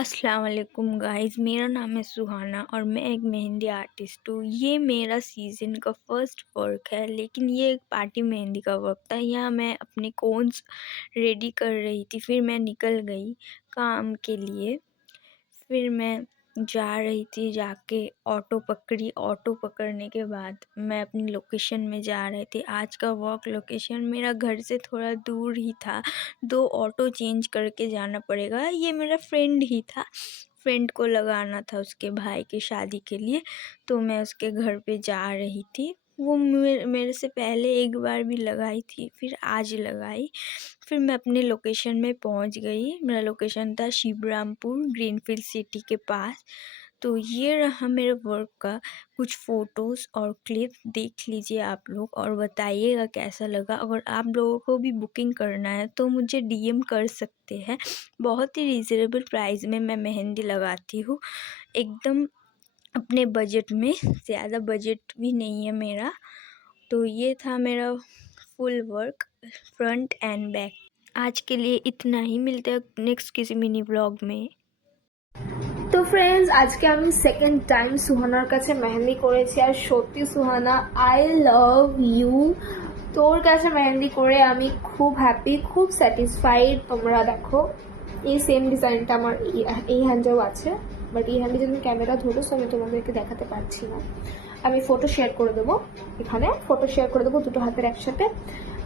अस्सलाम वालेकुम गाइस, मेरा नाम है सुहाना और मैं एक मेहंदी आर्टिस्ट हूँ। ये मेरा सीज़न का फर्स्ट वर्क है, लेकिन ये एक पार्टी मेहंदी का वर्क था। यहाँ मैं अपने कोन्स रेडी कर रही थी, फिर मैं निकल गई काम के लिए। फिर मैं जा रही थी, जाके ऑटो पकड़ी। ऑटो पकड़ने के बाद मैं अपनी लोकेशन में जा रही थी। आज का वर्क लोकेशन मेरा घर से थोड़ा दूर ही था, 2 ऑटो चेंज करके जाना पड़ेगा। ये मेरा फ्रेंड ही था, फ्रेंड को लगाना था उसके भाई की शादी के लिए, तो मैं उसके घर पे जा रही थी। वो मेरे से पहले एक बार भी लगाई थी, फिर आज लगाई। फिर मैं अपने लोकेशन में पहुंच गई। मेरा लोकेशन था शिवरामपुर, ग्रीनफील्ड सिटी के पास। तो ये रहा मेरे वर्क का कुछ फ़ोटोज़ और क्लिप, देख लीजिए आप लोग और बताइएगा कैसा लगा। अगर आप लोगों को भी बुकिंग करना है तो मुझे डीएम कर सकते हैं। बहुत ही रीज़नेबल प्राइस में मैं मेहंदी लगाती हूँ, एकदम अपने बजट में, ज़्यादा बजट भी नहीं है मेरा। तो ये था मेरा full work, front end back. आज के लिए इतना ही, मिलते हैं नेक्स्ट किसी मिनी ब्लॉग में। তো ফ্রেন্ডস, আজকে আমি সেকেন্ড টাইম সুহানার কাছে মেহেন্দি করেছি। আর সত্যি সুহানা, আই লাভ ইউ। তোর কাছে মেহেন্দি করে আমি খুব হ্যাপি, খুব স্যাটিসফাইড। তোমরা দেখো, এই সেম ডিজাইনটা আমার এই হ্যান্ডেও আছে, বাট এই হ্যান্ডে যদি ক্যামেরা ধরো আমি তোমাদেরকে দেখাতে পারছি না। আমি ফটো শেয়ার করে দেবো, এখানে ফটো শেয়ার করে দেবো দুটো হাতের একসাথে।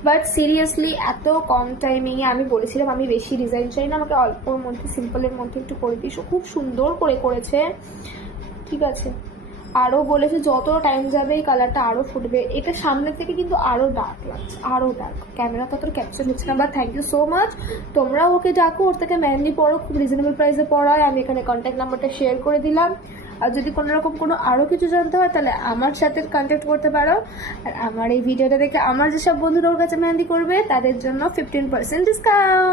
বাট সিরিয়াসলি এত কম টাইমে আমি বলেছিলাম আমি বেশি ডিজাইন চাই না, আমাকে অল্পর মধ্যে সিম্পলের মধ্যে একটু করে দিস। খুব সুন্দর করে করেছে, ঠিক আছে। আরও বলেছে যত টাইম যাবে এই কালারটা আরও ফুটবে। এটা সামনে থেকে কিন্তু আরও ডার্ক লাগছে, আরও ডার্ক। ক্যামেরা ততটা ক্যাপচার হচ্ছে না, but thank you so much. তোমরা ওকে ডাকো, ওর থেকে মেহেন্দি পড়ো, খুব রিজনেবল প্রাইসে পড়ায়। আমি এখানে কন্ট্যাক্ট নাম্বারটা শেয়ার করে দিলাম। আর যদি কোনো রকম কোনো আরও কিছু জানতে হয় তাহলে আমার সাথে কন্ট্যাক্ট করতে পারো। আর আমার এই ভিডিওটা দেখে আমার যেসব বন্ধুরা ওর কাছে মেহেন্দি করবে তাদের জন্য 15% ডিসকাউন্ট।